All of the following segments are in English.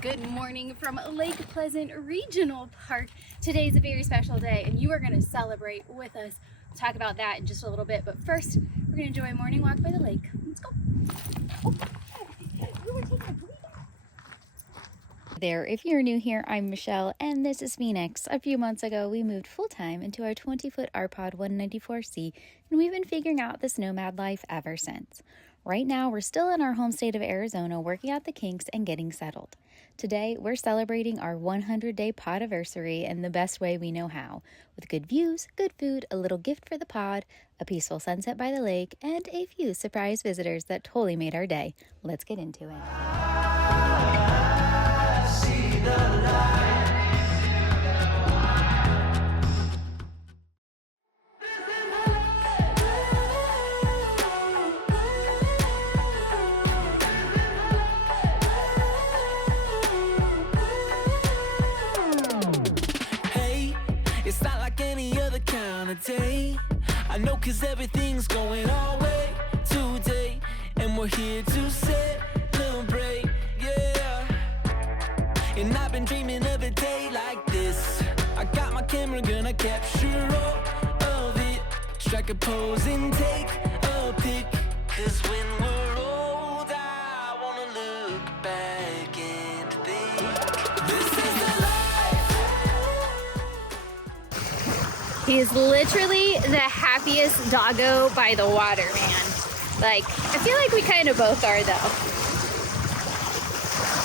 Good morning from Lake Pleasant Regional Park. Today's a very special day and you are going to celebrate with us. We'll talk about that in just a little bit, but first we're going to enjoy a morning walk by the lake. Let's go. There, if you're new here, I'm Michelle and this is Phoenix. A few months ago, we moved full-time into our 20-foot RPod 194C and we've been figuring out this nomad life ever since. Right now, we're still in our home state of Arizona working out the kinks and getting settled. Today, we're celebrating our 100-day podiversary in the best way we know how, with good views, good food, a little gift for the pod, a peaceful sunset by the lake, and a few surprise visitors that totally made our day. Let's get into it. See the light. It's not like any other kind of day. I know cause everything's going our way today. And we're here to celebrate, yeah. And I've been dreaming of a day like this. I got my camera, gonna capture all of it. Strike a pose and take a pic. Cause when we're old, I wanna look back and think this is the life. He is literally the happiest doggo by the water, man. Like, I feel like we kind of both are, though.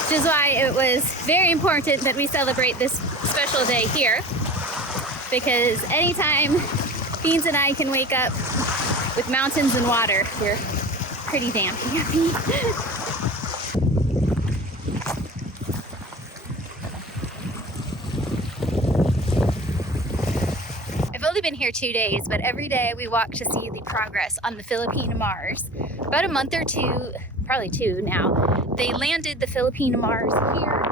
Which is why it was very important that we celebrate this special day here. Because anytime Beans and I can wake up with mountains and water, we're pretty damn happy. Been here 2 days, but every day we walk to see the progress on the Philippine Mars. About a month or two, probably two now, they landed the Philippine Mars here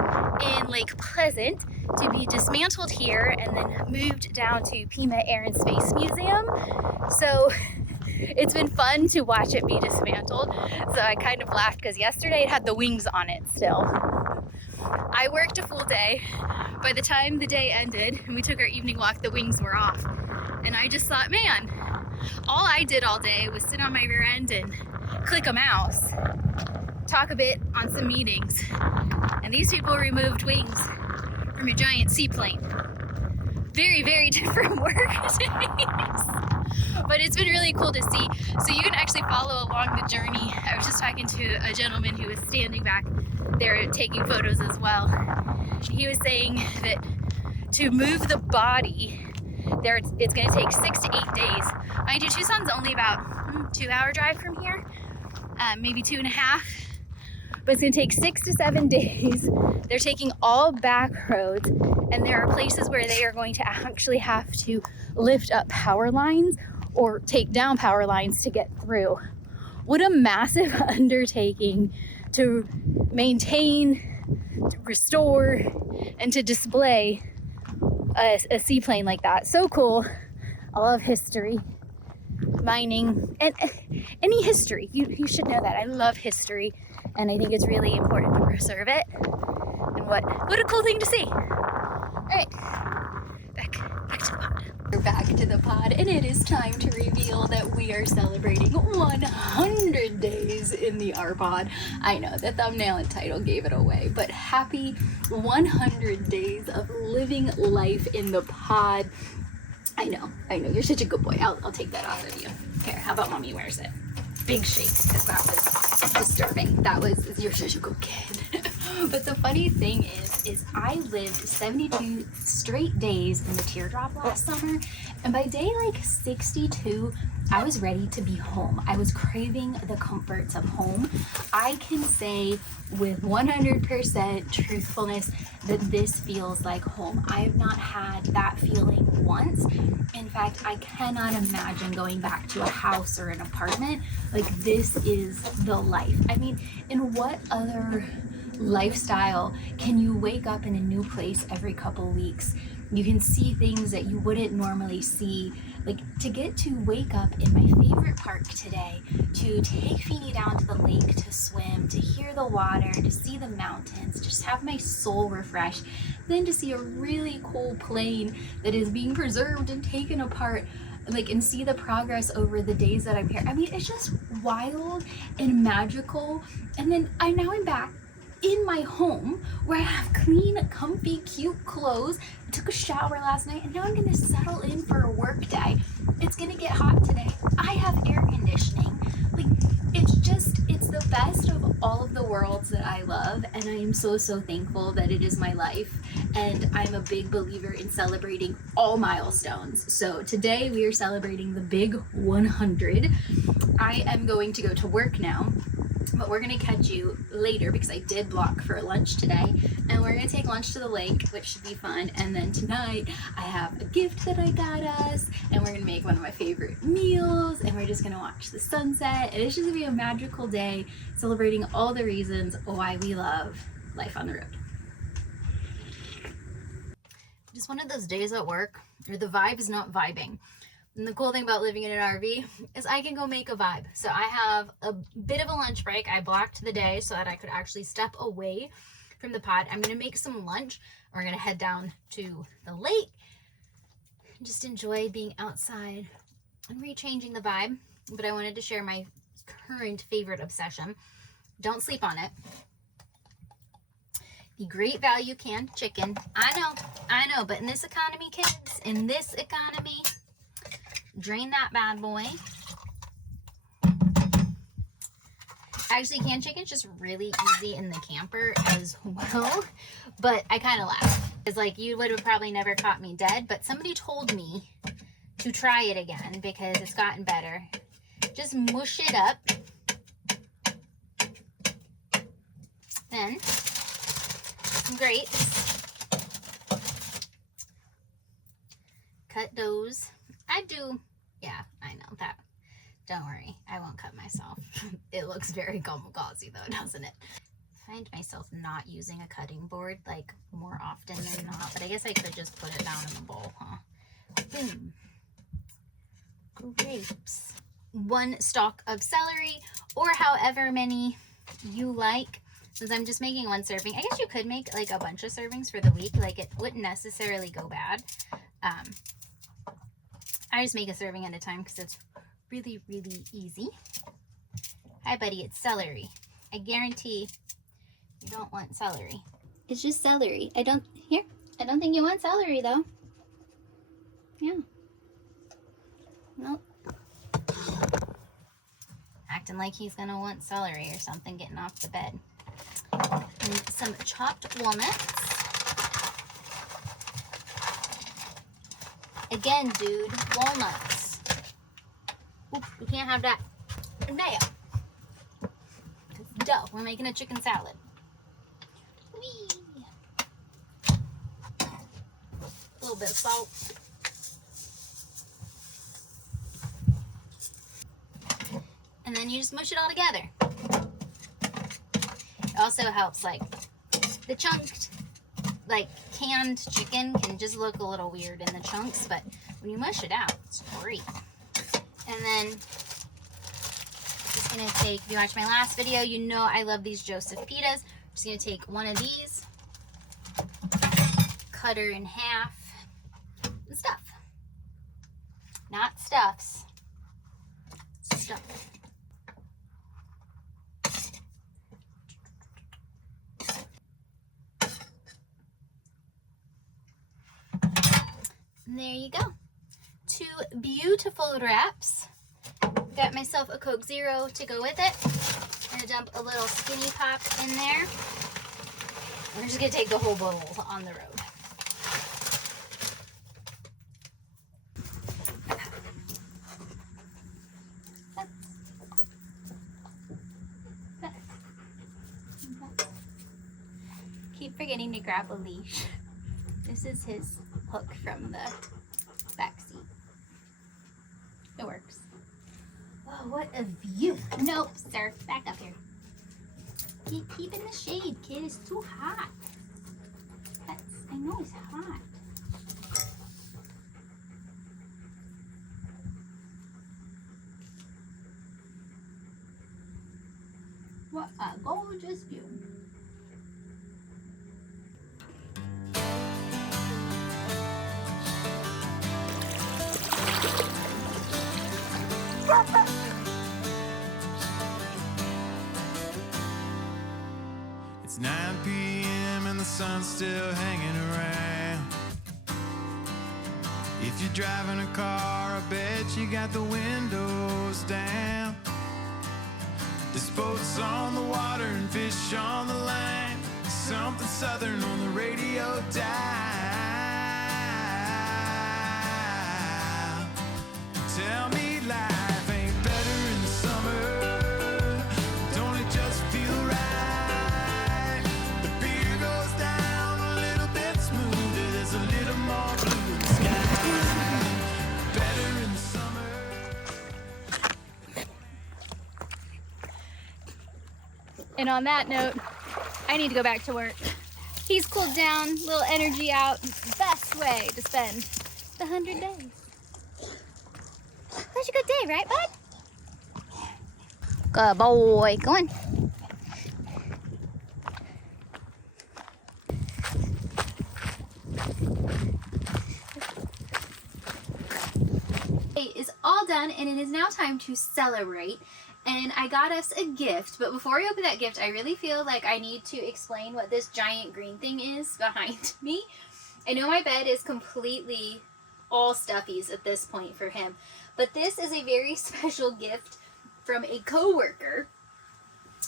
in Lake Pleasant to be dismantled here and then moved down to Pima Air and Space Museum. So it's been fun to watch it be dismantled. So I kind of laughed because yesterday it had the wings on it still. I worked a full day. By the time the day ended and we took our evening walk, the wings were off. And I just thought, man, all I did all day was sit on my rear end and click a mouse, talk a bit on some meetings. And these people removed wings from a giant seaplane. Very, very different work days. But it's been really cool to see. So you can actually follow along the journey. I was just talking to a gentleman who was standing back there taking photos as well. He was saying that to move the body, it's going to take 6 to 8 days. Mind you, Tucson's only about 2-hour drive from here, maybe 2.5. But it's going to take 6 to 7 days. They're taking all back roads, and there are places where they are going to actually have to lift up power lines or take down power lines to get through. What a massive undertaking to maintain, to restore, and to display a seaplane like that. So cool. I love history, mining, and any history. You should know that. I love history, and I think it's really important to preserve it. And what a cool thing to see. All right, back to the pod. We're back to the pod, and it is time to reveal that we are celebrating 100 days in the RPod. I know the thumbnail and title gave it away, but happy 100 days of living life in the pod. I know, you're such a good boy. I'll take that off of you. Here, how about mommy wears it? Big shake, because that was disturbing. You're such a good kid. But the funny thing is I lived 72 straight days in the teardrop last summer, and by day like 62, I was ready to be home. I was craving the comforts of home. I can say with 100% truthfulness that this feels like home. I have not had that feeling once. In fact, I cannot imagine going back to a house or an apartment. Like, this is the life. I mean, in what other lifestyle can you wake up in a new place every couple weeks You can see things that you wouldn't normally see. Like to get to wake up in my favorite park today, to take Feeny down to the lake to swim, to hear the water, to see the mountains, just have my soul refreshed, then to see a really cool plane that is being preserved and taken apart, like, and see the progress over the days that I'm here. I mean, it's just wild and magical. And then now I'm back in my home where I have clean, comfy, cute clothes. I took a shower last night and now I'm gonna settle in for a work day. It's gonna get hot today. I have air conditioning. Like, it's the best of all of the worlds that I love, and I am so thankful that it is my life. And I'm a big believer in celebrating all milestones. So today we are celebrating the big 100. I am going to go to work now, but we're gonna catch you later because I did block for lunch today, and we're gonna take lunch to the lake, which should be fun. And then tonight I have a gift that I got us, and we're gonna make one of my favorite meals, and we're just gonna watch the sunset, and it's just gonna be a magical day celebrating all the reasons why we love life on the road. Just one of those days at work where the vibe is not vibing. And the cool thing about living in an RV is I can go make a vibe. So I have a bit of a lunch break. I blocked the day so that I could actually step away from the pod. I'm going to make some lunch. We're going to head down to the lake and just enjoy being outside and rechanging the vibe. But I wanted to share my current favorite obsession. Don't sleep on it. The Great Value canned chicken. I know, but in this economy, kids, in this economy, drain that bad boy. Actually, canned chicken's just really easy in the camper as well, but I kind of laugh. It's like, you would have probably never caught me dead, but somebody told me to try it again because it's gotten better. Just mush it up. Then some grapes. Cut those. Yeah, I know that. Don't worry, I won't cut myself. It looks very kamikaze though, doesn't it? I find myself not using a cutting board like more often than not, but I guess I could just put it down in the bowl, huh? Boom. Grapes. 1 stalk of celery, or however many you like. Since I'm just making 1 serving, I guess you could make like a bunch of servings for the week. Like, it wouldn't necessarily go bad. I just make a serving at a time because it's really easy. Hi, buddy, it's celery. I guarantee you don't want celery. It's just celery. I don't think you want celery though. Yeah. Nope. Acting like he's gonna want celery or something getting off the bed. And some chopped walnuts. Again, dude, walnuts. Oops, we can't have that. No. Duh, we're making a chicken salad. Whee! A little bit of salt. And then you just mush it all together. It also helps, like, the chunked, like, canned chicken can just look a little weird in the chunks, but when you mush it out, it's great. And then just gonna take, if you watched my last video, you know I love these Joseph pitas. Just gonna take 1 of these, cut her in half, and stuff. Not stuffs, stuff. And there you go. 2 beautiful wraps. Got myself a Coke Zero to go with it. I'm gonna dump a little Skinny Pop in there. We're just gonna take the whole bowl on the road. Keep forgetting to grab a leash. This is his hook from the back seat. It works. Oh, what a view. Nope, sir. Back up here. Keep in the shade, kid. It's too hot. I know it's hot. What a gorgeous view. It's 9 p.m. and the sun's still hanging around. If you're driving a car, I bet you got the windows down. There's boats on the water and fish on the line. Something southern on the radio dial. Tell me life ain't better in the summer. Don't it just feel right? The beer goes down a little bit smoother. There's a little more blue in the sky. Better in the summer. And on that note, I need to go back to work. He's cooled down, little energy out. Best way to spend the 100 days. That's a good day, right, bud? Good boy. Go on. Is all done, and it is now time to celebrate. And I got us a gift, but before I open that gift, I really feel like I need to explain what this giant green thing is behind me. I know my bed is completely all stuffies at this point for him, but this is a very special gift from a coworker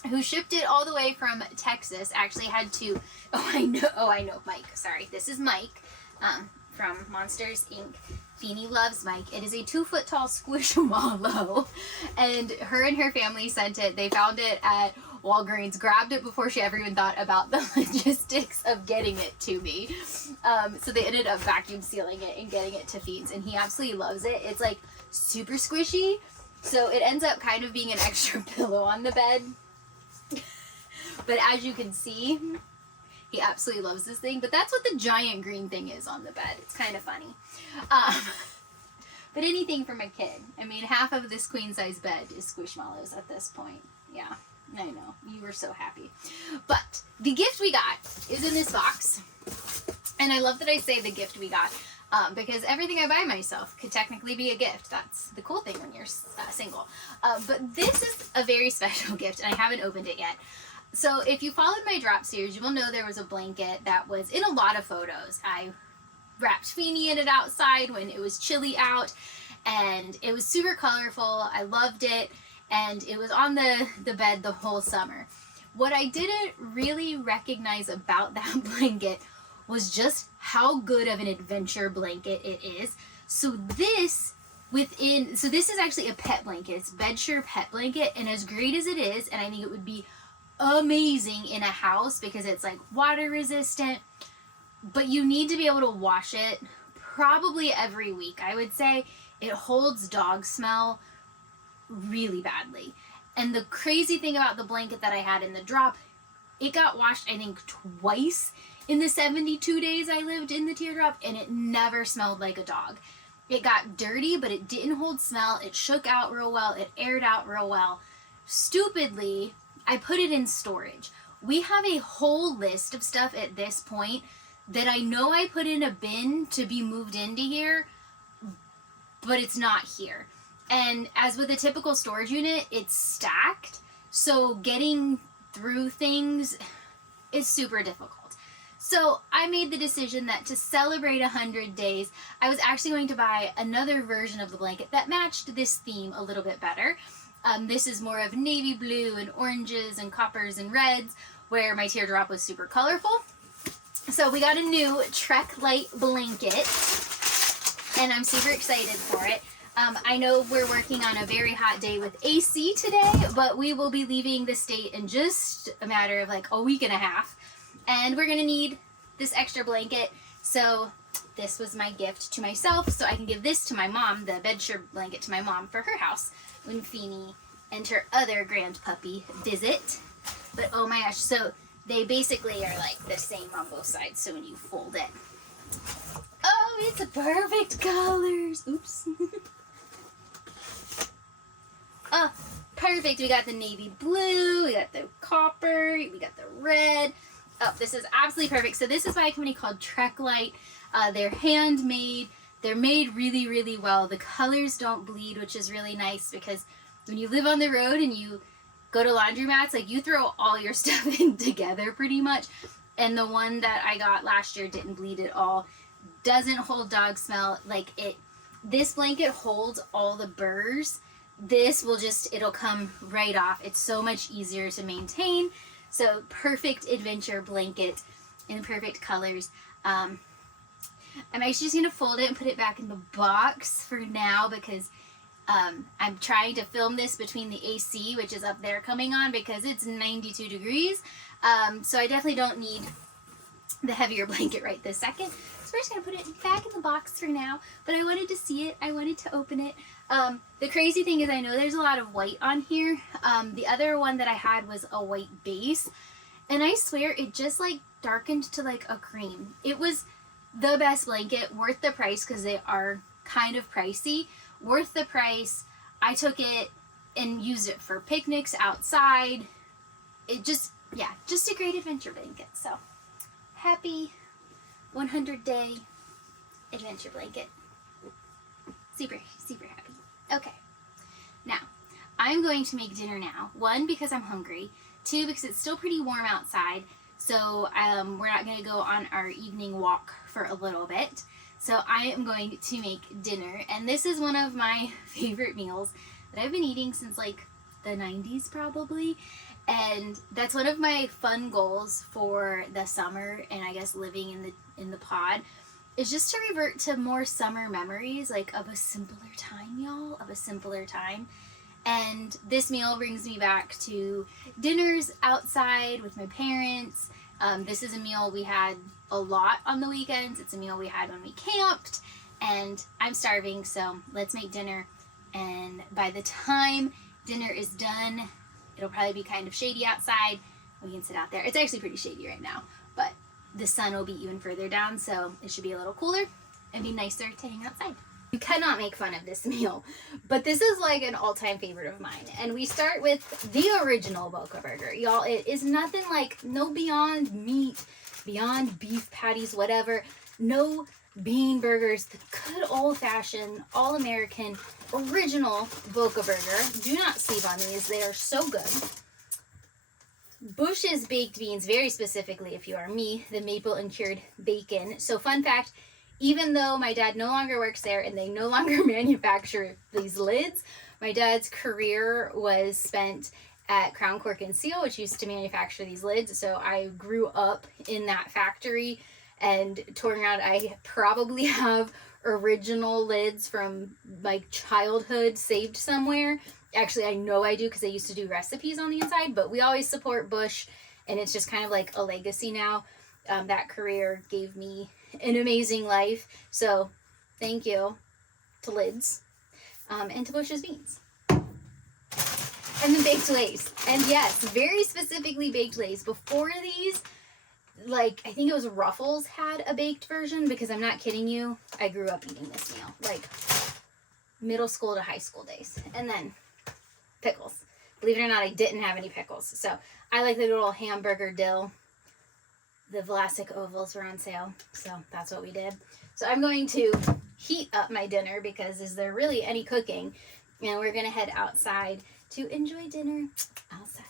who shipped it all the way from Texas. Actually had to, oh I know, Mike, sorry. This is Mike from Monsters Inc. Feeny loves Mike. It is a 2-foot tall squishmallow, and her family sent it. They found it at Walgreens, grabbed it before she ever even thought about the logistics of getting it to me. So they ended up vacuum sealing it and getting it to Fiends, and he absolutely loves it. It's like super squishy, so it ends up kind of being an extra pillow on the bed. But as you can see, he absolutely loves this thing, but that's what the giant green thing is on the bed. It's kind of funny. But anything for my kid. I mean, half of this queen size bed is squishmallows at this point. Yeah, I know. You were so happy. But the gift we got is in this box. And I love that I say the gift we got, because everything I buy myself could technically be a gift. That's the cool thing when you're single. But this is a very special gift, and I haven't opened it yet. So if you followed my drop series, you will know there was a blanket that was in a lot of photos. I wrapped Feeny in it outside when it was chilly out, and it was super colorful. I loved it, and it was on the bed the whole summer. What I didn't really recognize about that blanket was just how good of an adventure blanket it is. So this is actually a pet blanket. It's Bedsure pet blanket, and as great as it is, and I think it would be amazing in a house because it's like water resistant, but you need to be able to wash it probably every week. I would say it holds dog smell really badly. And the crazy thing about the blanket that I had in the drop, it got washed I think twice in the 72 days I lived in the teardrop, and it never smelled like a dog. It got dirty, but it didn't hold smell. It shook out real well. It aired out real well. Stupidly, I put it in storage. We have a whole list of stuff at this point that I know I put in a bin to be moved into here, but it's not here. And as with a typical storage unit, it's stacked, so getting through things is super difficult. So I made the decision that to celebrate 100 days, I was actually going to buy another version of the blanket that matched this theme a little bit better. This is more of navy blue and oranges and coppers and reds, where my teardrop was super colorful. So we got a new Trek Light blanket, and I'm super excited for it. I know we're working on a very hot day with AC today, but we will be leaving the state in just a matter of like a week and a half, and we're gonna need this extra blanket. So this was my gift to myself, so I can give this to my mom, the Bedsure blanket to my mom for her house when Feeny and her other grand puppy visit. But oh my gosh, so they basically are like the same on both sides, so when you fold it, oh, it's a perfect colors. Oops. Oh, perfect. We got the navy blue, we got the copper, we got the red. Oh, this is absolutely perfect. So this is by a company called Trek Light. They're handmade. They're made really, really well. The colors don't bleed, which is really nice because when you live on the road and you go to laundromats, like you throw all your stuff in together pretty much. And the one that I got last year didn't bleed at all. Doesn't hold dog smell. Like this blanket holds all the burrs. This will just, it'll come right off. It's so much easier to maintain. So perfect adventure blanket in perfect colors. I'm actually just going to fold it and put it back in the box for now because I'm trying to film this between the AC, which is up there, coming on because it's 92 degrees. So I definitely don't need the heavier blanket right this second. So we're just going to put it back in the box for now. But I wanted to see it. I wanted to open it. The crazy thing is I know there's a lot of white on here. The other one that I had was a white base. And I swear it just like darkened to like a cream. It was the best blanket, worth the price because they are kind of pricey. Worth the price. I took it and used it for picnics outside. It just, yeah, just a great adventure blanket. So happy 100-day adventure blanket. Super, super happy. Okay, now I'm going to make dinner now. 1, because I'm hungry. 2, because it's still pretty warm outside. So we're not going to go on our evening walk for a little bit. So I am going to make dinner. And this is one of my favorite meals that I've been eating since like the 90s probably. And that's one of my fun goals for the summer, and I guess living in the pod, is just to revert to more summer memories, like of a simpler time, y'all, of a simpler time. And this meal brings me back to dinners outside with my parents. This is a meal we had a lot on the weekends. It's a meal we had when we camped, and I'm starving, so let's make dinner. And by the time dinner is done, it'll probably be kind of shady outside. We can sit out there. It's actually pretty shady right now, but the sun will be even further down, so it should be a little cooler and be nicer to hang outside. You cannot make fun of this meal, but this is like an all-time favorite of mine. And we start with the original Boca Burger. Y'all, it is nothing like, no Beyond Meat, Beyond Beef patties, whatever. No bean burgers. The good old-fashioned, all-American, original Boca Burger. Do not sleep on these. They are so good. Bush's baked beans, very specifically, if you are me, the maple and cured bacon. So fun fact, even though my dad no longer works there and they no longer manufacture these lids, my dad's career was spent at Crown Cork and Seal, which used to manufacture these lids. So I grew up in that factory and touring around. I probably have original lids from my childhood saved somewhere. Actually, I know I do because I used to do recipes on the inside, but we always support Bush, and it's just kind of like a legacy now. That career gave me an amazing life, so thank you to lids and to Bush's beans. And then baked lace. And yes, very specifically baked lace. Before these, like, I think it was Ruffles had a baked version, because I'm not kidding you, I grew up eating this meal, like middle school to high school days. And then pickles. Believe it or not, I didn't have any pickles. So I like the little hamburger dill. The Vlasic ovals were on sale, so that's what we did. So I'm going to heat up my dinner, because is there really any cooking? And we're going to head outside to enjoy dinner outside.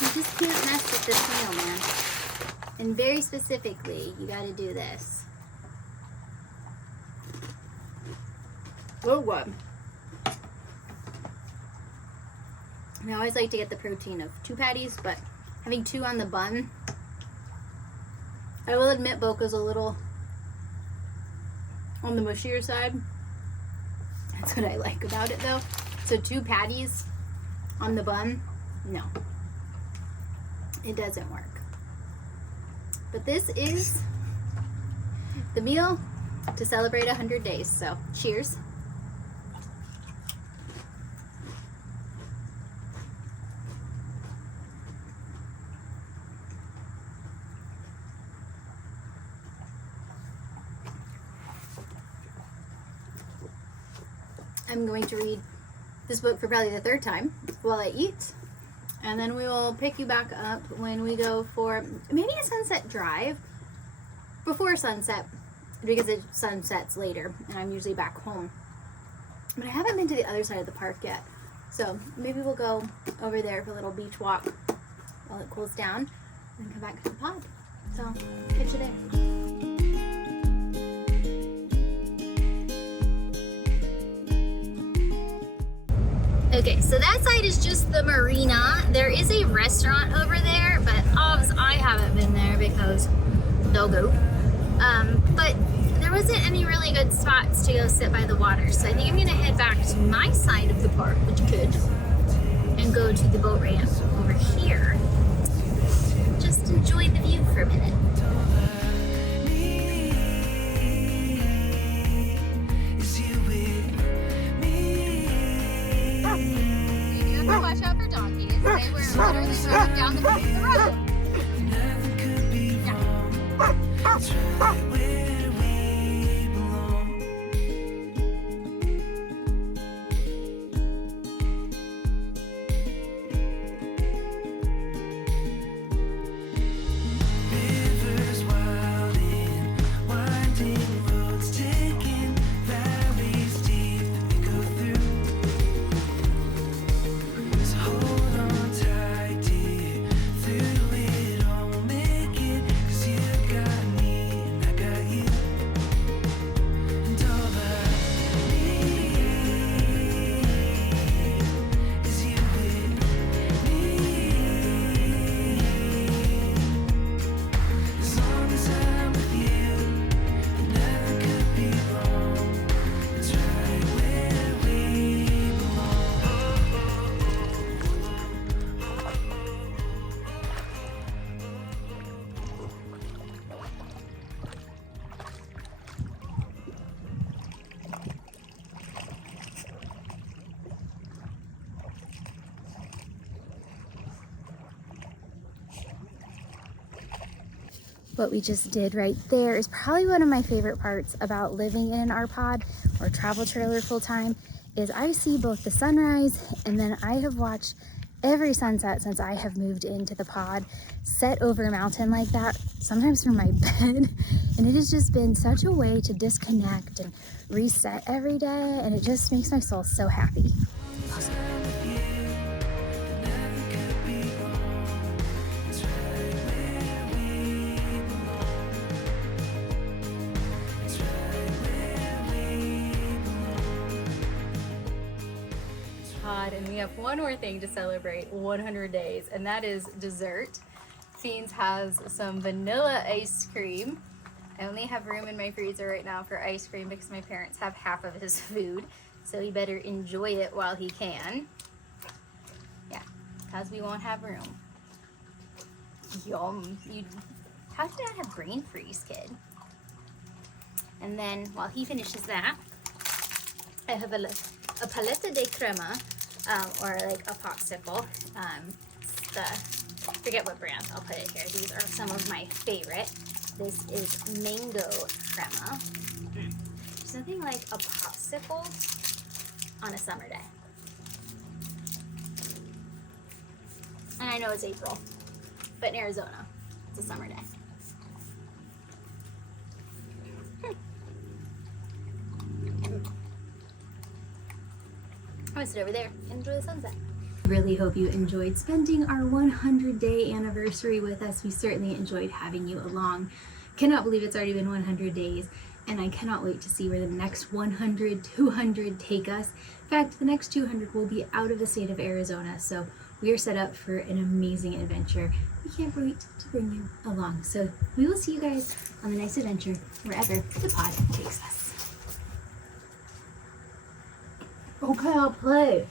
You just can't mess with this meal, man. And very specifically, you got to do this. Oh, what? I always like to get the protein of 2 patties, but having 2 on the bun, I will admit Boca's a little on the mushier side. That's what I like about it, though. So 2 patties on the bun, no. It doesn't work. But this is the meal to celebrate 100 days. So cheers. I'm going to read this book for probably the 3rd time while I eat. And then we will pick you back up when we go for maybe a sunset drive before sunset, because it sunsets later and I'm usually back home. But I haven't been to the other side of the park yet. So maybe we'll go over there for a little beach walk while it cools down and come back to the pod. So catch you there. Okay, so that side is just the marina. There is a restaurant over there, but obviously I haven't been there because no-go. But there wasn't any really good spots to go sit by the water, so I think I'm gonna head back to my side of the park, which could, and go to the boat ramp over here. Just enjoy the view for a minute. Watch out for donkeys. They were literally running down the road. What we just did right there is probably one of my favorite parts about living in an RPod or travel trailer full time, is I see both the sunrise and then I have watched every sunset since I have moved into the pod set over a mountain like that, sometimes from my bed. And it has just been such a way to disconnect and reset every day, and it just makes my soul so happy. And we have one more thing to celebrate 100 days, and that is dessert. Fiends has some vanilla ice cream. I only have room in my freezer right now for ice cream because my parents have half of his food, so he better enjoy it while he can. Yeah, because we won't have room. Yum. How did I have brain freeze, kid? And then while he finishes that, I have a paleta de crema. Or like a popsicle. Forget what brand, I'll put it here. These are some of my favorite. This is mango crema. There's nothing like a popsicle on a summer day. And I know it's April, but in Arizona, it's a summer day. I'm gonna sit over there and enjoy the sunset. Really hope you enjoyed spending our 100-day anniversary with us. We certainly enjoyed having you along. Cannot believe it's already been 100 days, and I cannot wait to see where the next 100, 200 take us. In fact, the next 200 will be out of the state of Arizona, so we are set up for an amazing adventure. We can't wait to bring you along. So we will see you guys on the next adventure, wherever the pod takes us. Okay, I'll play.